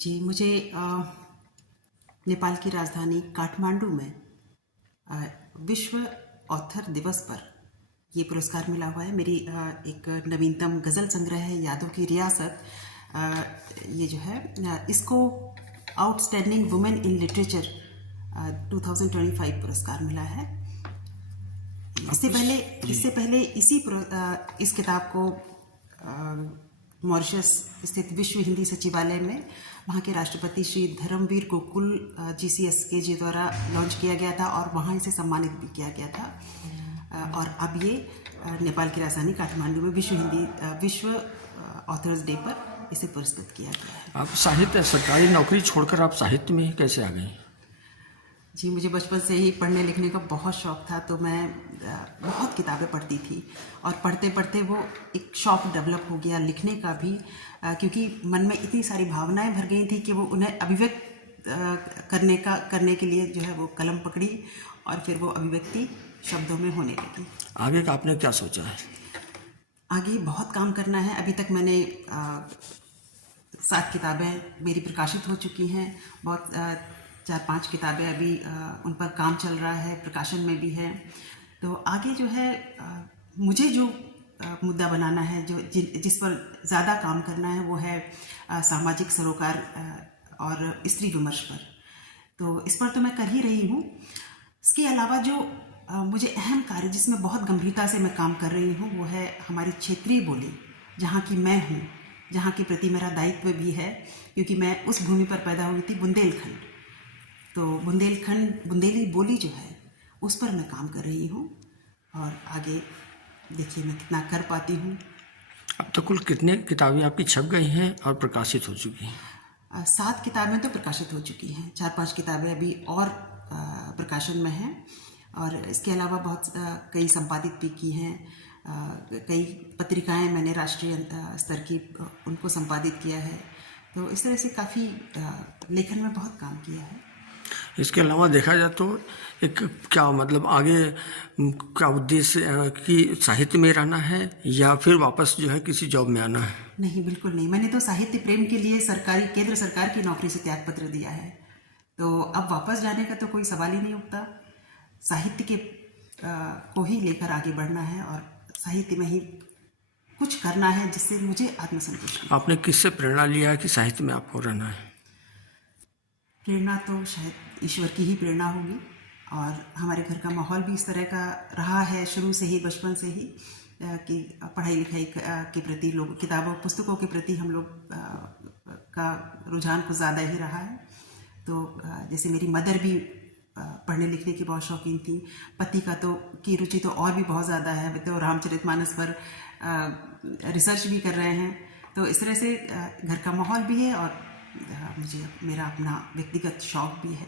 जी, मुझे नेपाल की राजधानी काठमांडू में विश्व ऑथर दिवस पर ये पुरस्कार मिला हुआ है। मेरी एक नवीनतम गज़ल संग्रह है यादों की रियासत, ये जो है इसको आउटस्टैंडिंग वुमेन इन लिटरेचर 2025 पुरस्कार मिला है। इससे पहले इस किताब को मॉरिशस स्थित विश्व हिंदी सचिवालय में वहाँ के राष्ट्रपति श्री धर्मवीर गोकुल GCSK जी द्वारा लॉन्च किया गया था और वहाँ इसे सम्मानित भी किया गया था। और अब ये नेपाल की राजधानी काठमांडू में विश्व ऑथर्स डे पर इसे पुरस्कृत किया गया है। आप साहित्य, सरकारी नौकरी छोड़कर आप साहित्य में कैसे आ गए? जी, मुझे बचपन से ही पढ़ने लिखने का बहुत शौक़ था, तो मैं बहुत किताबें पढ़ती थी और पढ़ते पढ़ते वो एक शौक़ डेवलप हो गया लिखने का भी, क्योंकि मन में इतनी सारी भावनाएं भर गई थी कि वो उन्हें अभिव्यक्त करने के लिए जो है वो कलम पकड़ी और फिर वो अभिव्यक्ति शब्दों में होने लगी। आगे का आपने क्या सोचा है? आगे बहुत काम करना है। अभी तक मैंने 7 किताबें मेरी प्रकाशित हो चुकी हैं। बहुत 4-5 किताबें अभी उन पर काम चल रहा है, प्रकाशन में भी है। तो आगे जो है मुझे जो मुद्दा बनाना है, जिस पर ज़्यादा काम करना है, वो है सामाजिक सरोकार और स्त्री विमर्श पर। तो इस पर तो मैं कर ही रही हूँ। इसके अलावा जो मुझे अहम कार्य जिसमें बहुत गंभीरता से मैं काम कर रही हूँ, वो है हमारी क्षेत्रीय बोली, जहाँ की मैं हूँ, जहाँ के प्रति मेरा दायित्व भी है, क्योंकि मैं उस भूमि पर पैदा हुई थी, बुंदेलखंड। तो बुंदेली बोली जो है उस पर मैं काम कर रही हूँ और आगे देखिए मैं कितना कर पाती हूँ। अब तक कुल कितने किताबें आपकी छप गई हैं और प्रकाशित हो चुकी हैं? 7 किताबें तो प्रकाशित हो चुकी हैं, 4-5 किताबें अभी और प्रकाशन में हैं और इसके अलावा बहुत कई संपादित भी की हैं। कई पत्रिकाएं मैंने राष्ट्रीय स्तर की उनको संपादित किया है। तो इस तरह से काफ़ी लेखन में बहुत काम किया है। इसके अलावा देखा जाए तो एक क्या मतलब आगे क्या उद्देश्य कि साहित्य में रहना है या फिर वापस जो है किसी जॉब में आना है? नहीं, बिल्कुल नहीं। मैंने तो साहित्य प्रेम के लिए केंद्र सरकार की नौकरी से त्यागपत्र दिया है, तो अब वापस जाने का तो कोई सवाल ही नहीं उठता। साहित्य के को ही लेकर आगे बढ़ना है और साहित्य में ही कुछ करना है जिससे मुझे आत्मसंतुष्टि। आपने किससे प्रेरणा लिया है कि साहित्य में आपको रहना है? प्रेरणा तो शायद ईश्वर की ही प्रेरणा होगी और हमारे घर का माहौल भी इस तरह का रहा है शुरू से ही, बचपन से ही, कि पढ़ाई लिखाई के प्रति लोग पुस्तकों के प्रति हम लोग का रुझान कुछ ज़्यादा ही रहा है। तो जैसे मेरी मदर भी पढ़ने लिखने की बहुत शौकीन थी, पति की रुचि तो और भी बहुत ज़्यादा है, तो रामचरितमानस पर रिसर्च भी कर रहे हैं। तो इस तरह से घर का माहौल भी है और मुझे मेरा अपना व्यक्तिगत शौक़ भी है।